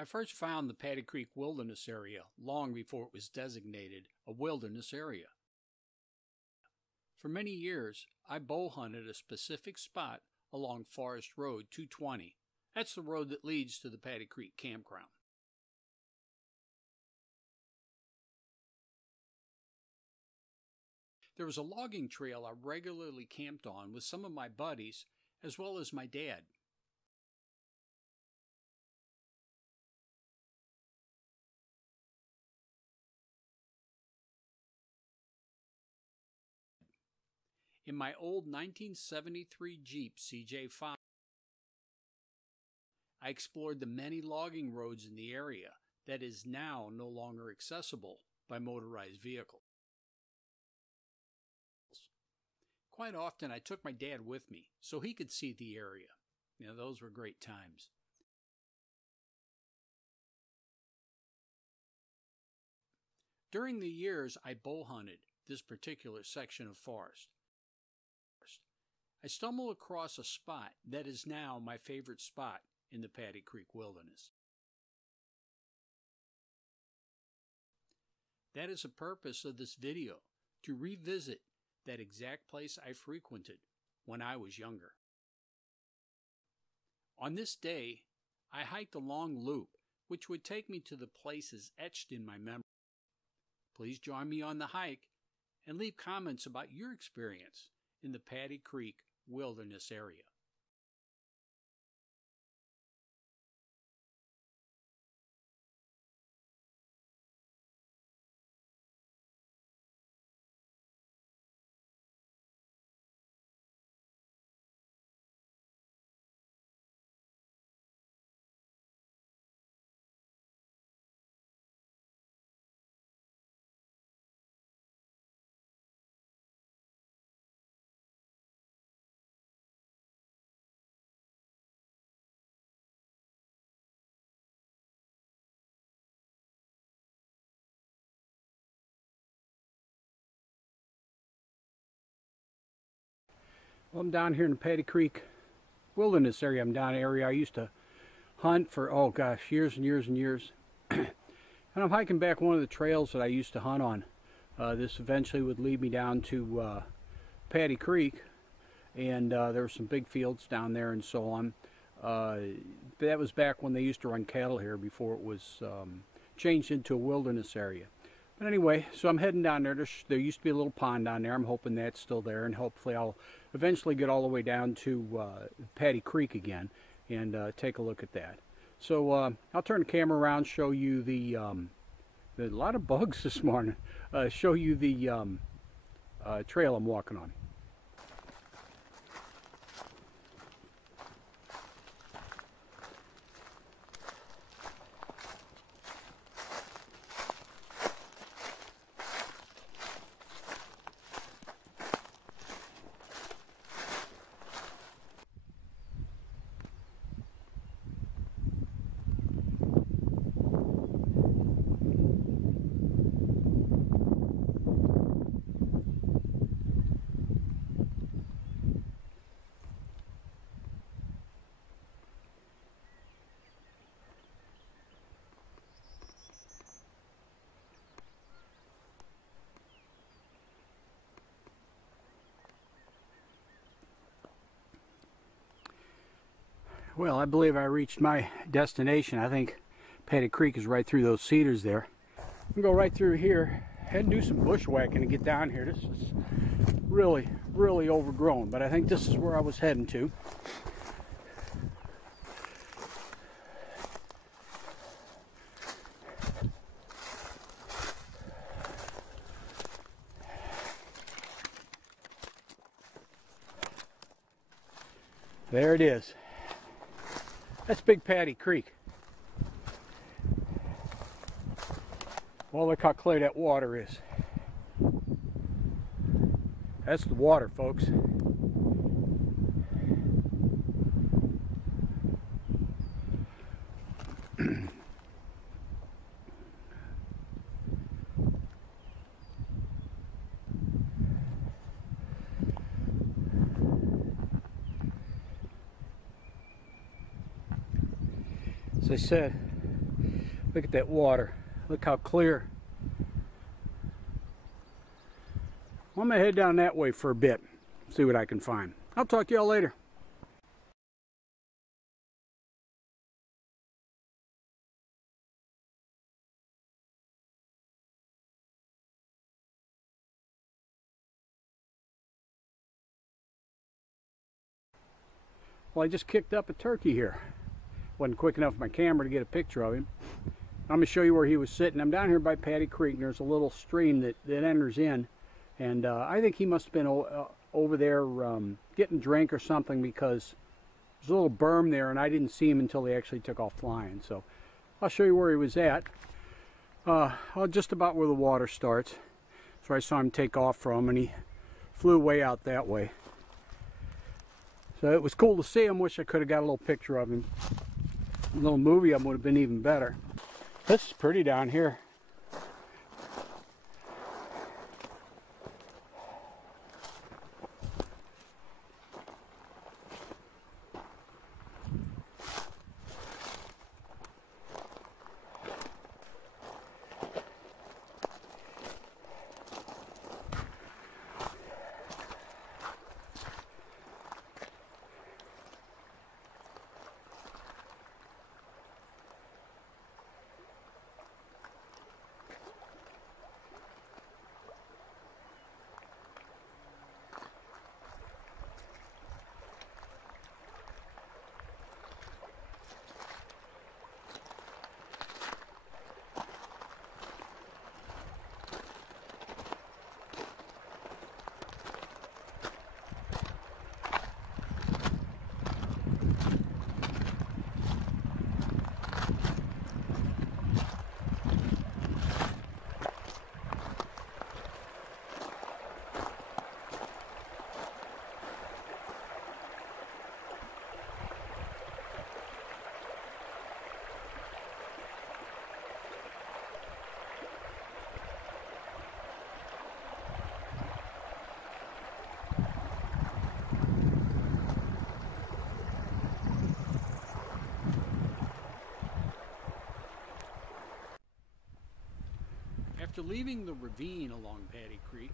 I first found the Paddy Creek Wilderness Area long before it was designated a wilderness area. For many years, I bow hunted a specific spot along Forest Road 220. That's the road that leads to the Paddy Creek campground. There was a logging trail I regularly camped on with some of my buddies, as well as my dad. In my old 1973 Jeep CJ5, I explored the many logging roads in the area that is now no longer accessible by motorized vehicles. Quite often I took my dad with me so he could see the area. Those were great times. During the years I bow hunted this particular section of forest, I stumbled across a spot that is now my favorite spot in the Paddy Creek Wilderness. That is the purpose of this video, to revisit that exact place I frequented when I was younger. On this day, I hiked a long loop which would take me to the places etched in my memory. Please join me on the hike and leave comments about your experience in the Paddy Creek Wilderness Area. Well, I'm down here in the Paddy Creek Wilderness Area. I'm down in an area I used to hunt for, oh gosh, years and years and years. And I'm hiking back one of the trails that I used to hunt on. This eventually would lead me down to Paddy Creek, and there were some big fields down there and so on. That was back when they used to run cattle here before it was changed into a wilderness area. But anyway, so I'm heading down there. There used to be a little pond down there. I'm hoping that's still there, and hopefully I'll eventually get all the way down to Paddy Creek again and take a look at that. So I'll turn the camera around, show you there's a lot of bugs this morning, show you the trail I'm walking on. Well, I believe I reached my destination. I think Paddy Creek is right through those cedars there. I'm gonna go right through here and do some bushwhacking to get down here. This is really, really overgrown, but I think this is where I was heading to. There it is. That's Big Paddy Creek. Well, look how clear that water is. That's the water, folks. As I said, Look at that water. Look how clear. Well, I'm going to head down that way for a bit, see what I can find. I'll talk to y'all later. Well, I just kicked up a turkey here. Wasn't quick enough with my camera to get a picture of him. I'm going to show you where he was sitting. I'm down here by Paddy Creek, and there's a little stream that enters in. And I think he must have been over there getting a drink or something, because there's a little berm there, and I didn't see him until he actually took off flying. So I'll show you where he was at. Just about where the water starts. So I saw him take off from, and he flew way out that way. So it was cool to see him. Wish I could have got a little picture of him. A little movie of him would have been even better. This is pretty down here. After leaving the ravine along Paddy Creek,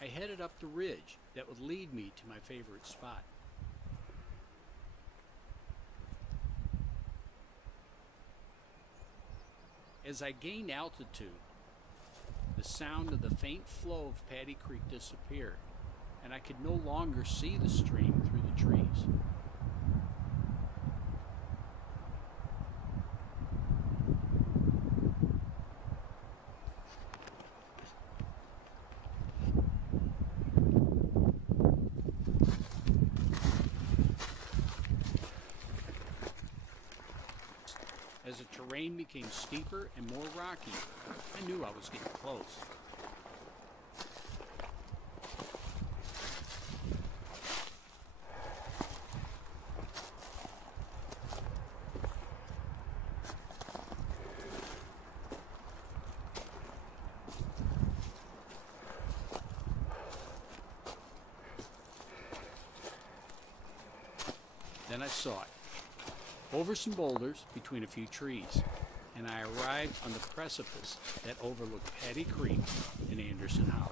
I headed up the ridge that would lead me to my favorite spot. As I gained altitude, the sound of the faint flow of Paddy Creek disappeared, and I could no longer see the stream through the trees. As the terrain became steeper and more rocky, I knew I was getting close. Then I saw it. Over some boulders between a few trees, and I arrived on the precipice that overlooked Paddy Creek in Anderson Hollow.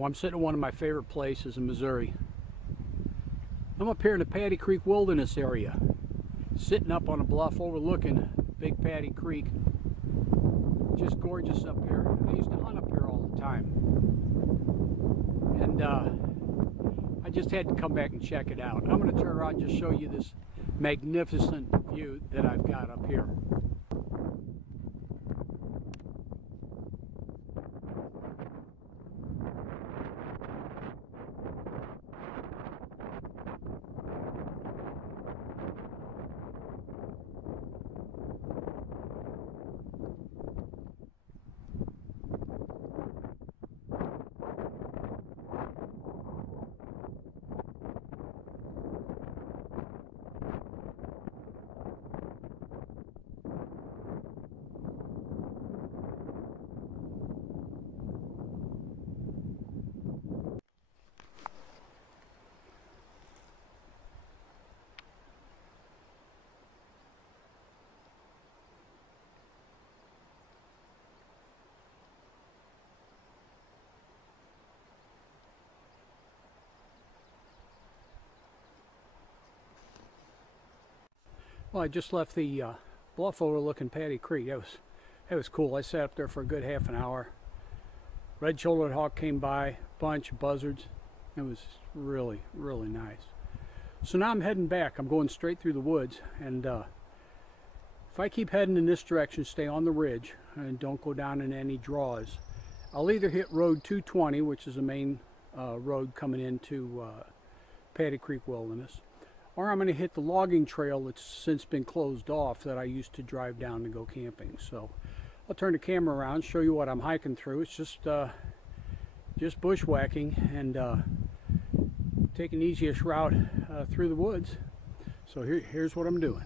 Well, I'm sitting in one of my favorite places in Missouri. I'm up here in the Paddy Creek Wilderness area, sitting up on a bluff overlooking Big Paddy Creek. Just gorgeous up here. I used to hunt up here all the time, and I just had to come back and check it out. I'm going to turn around and just show you this magnificent view that I've got up here. Well, I just left the bluff overlooking Paddy Creek. That was cool. I sat up there for a good half an hour. Red-shouldered hawk came by, a bunch of buzzards. It was really, really nice. So now I'm heading back. I'm going straight through the woods, and if I keep heading in this direction, stay on the ridge and don't go down in any draws, I'll either hit Road 220, which is the main road coming into Paddy Creek Wilderness, or I'm going to hit the logging trail that's since been closed off that I used to drive down to go camping. So I'll turn the camera around, show you what I'm hiking through. It's just bushwhacking and taking the easiest route through the woods. So here's what I'm doing.